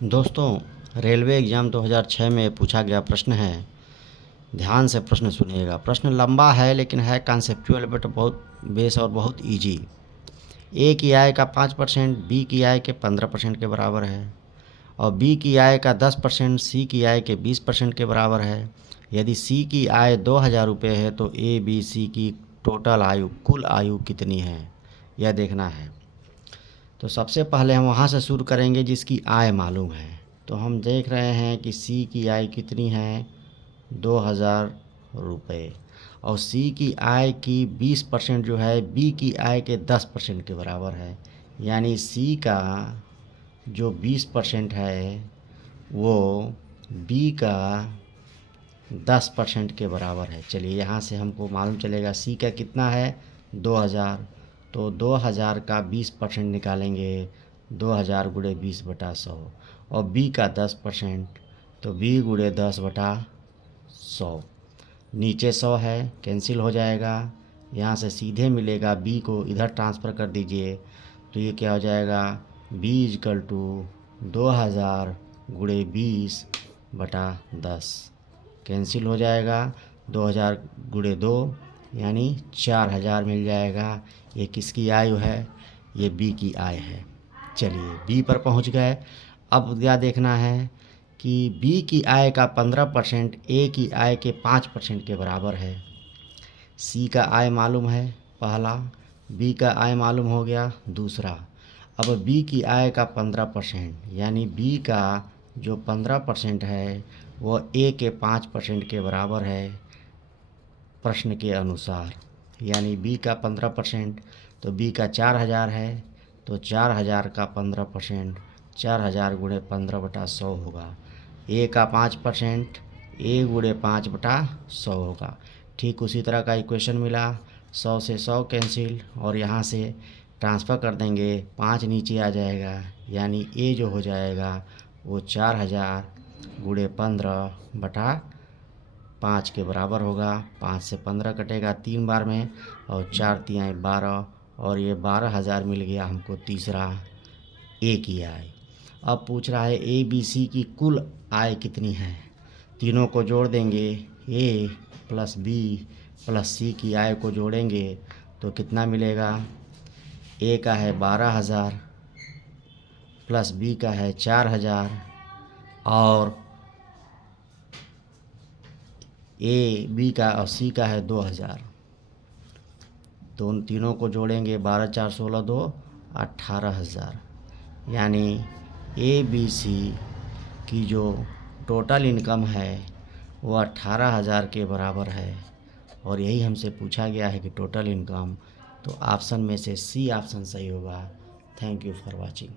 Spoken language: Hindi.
दोस्तों, रेलवे एग्ज़ाम 2006 में पूछा गया प्रश्न है। ध्यान से प्रश्न सुनिएगा। प्रश्न लंबा है लेकिन है कॉन्सेप्चुअल, बट बहुत बेस और बहुत इजी। ए की आय का 5% बी की आय के 15% के बराबर है, और बी की आय का 10% सी की आय के 20% के बराबर है। यदि सी की आय 2000 रुपये है तो ए बी सी की टोटल आयु, कुल आयु कितनी है, यह देखना है। तो सबसे पहले हम वहाँ से शुरू करेंगे जिसकी आय मालूम है। तो हम देख रहे हैं कि सी की आय कितनी है, 2000 रुपये, और सी की आय की 20% जो है बी की आय के 10% के बराबर है। यानी सी का जो 20% है वो बी का 10% के बराबर है। चलिए यहाँ से हमको मालूम चलेगा सी का कितना है, 2000। तो 2000 का 20% निकालेंगे, 2000 गुणे 20/100, और बी का 10%, तो बी गुणे 10/100। नीचे 100 है, कैंसिल हो जाएगा। यहाँ से सीधे मिलेगा, बी को इधर ट्रांसफ़र कर दीजिए, तो ये क्या हो जाएगा, बी इजकल टू 2000 गुणे 20/10, कैंसिल हो जाएगा। 2000 गुणे 2 यानी 4000 मिल जाएगा। ये किसकी आयु है, ये बी की आय है। चलिए बी पर पहुंच गए। अब क्या देखना है कि बी की आय का 15% ए की आय के 5% के बराबर है। सी का आय मालूम है पहला, बी का आय मालूम हो गया दूसरा। अब बी की आय का 15% यानी बी का जो 15% है वो ए के 5% के बराबर है प्रश्न के अनुसार। यानी बी का 15%, तो बी का 4000 है, तो 4000 का 15%, 4000 गुणे 15/100 होगा। ए का 5%, ए गुणे 5/100 होगा। ठीक उसी तरह का इक्वेशन मिला, 100 से 100 कैंसिल, और यहाँ से ट्रांसफ़र कर देंगे, 5 नीचे आ जाएगा। यानी ए जो हो जाएगा वो 4000 गुणे 15/5 के बराबर होगा। 5 से 15 कटेगा 3 बार में, और 4 तिहाई 12, और ये 12000 मिल गया हमको तीसरा ए की आय। अब पूछ रहा है ए बी सी की कुल आय कितनी है। तीनों को जोड़ देंगे, ए प्लस बी प्लस सी की आय को जोड़ेंगे तो कितना मिलेगा। ए का है 12000 प्लस बी का है 4000, और ए बी का और सी का है 2000। तो उन तीनों को जोड़ेंगे, 12 4 16 2 18000। यानी ए बी सी की जो टोटल इनकम है वो 18000 के बराबर है। और यही हमसे पूछा गया है कि टोटल इनकम, तो ऑप्शन में से सी ऑप्शन सही होगा। Thank you for watching.